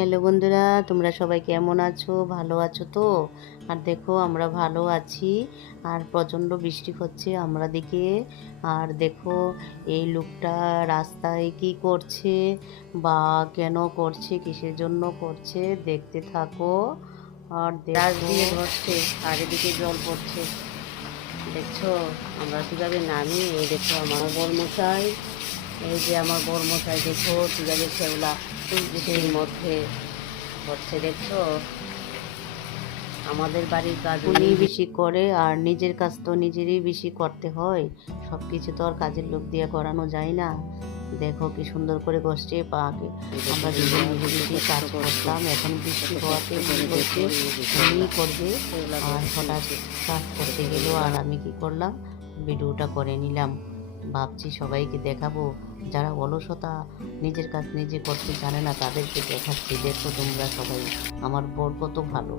Hello বন্ধুরা, তোমরা সবাই কেমন আছো? ভালো আছো তো? আর দেখো আমরা ভালো আছি। আর প্রচণ্ড বৃষ্টি হচ্ছে আমরা দিকে। আর দেখো এই লোকটা রাস্তায় কি করছে বা কেন করছে, কিসের জন্য করছে দেখতে থাকো। আর গাছ দিয়ে ধরছে আর এদিকে জল পড়ছে, দেখছো আমরা কীভাবে নামি। এই দেখো আমার বর্মশাই, এই যে আমার বর্মশাই দেখো কীভাবে সেগুলা সেই মধ্যে হচ্ছে, দেখছো। আমাদের বাড়ির কাজ উনি বেশি করে, আর নিজের কাজ তো নিজেরই বেশি করতে হয়। সব কিছু তো আর কাজের লোক দিয়ে করানো যায় না। দেখো কি সুন্দর করে কষ্টে পাকে আমরা দুজন মিলেমিশে কাজ করতাম। এখন বৃষ্টি হওয়াতে বলছে উনি করবে, আর হঠাৎ কাজ করতে গেল আর আমি কি করলাম, ভিডিওটা করে নিলাম। ভাবছি সবাইকে দেখাবো, যারা অলসতা নিজের কাজ নিজে করতে জানে না তাদেরকে দেখাচ্ছি। দেখো তোমরা সবাই আমার বর কত ভালো।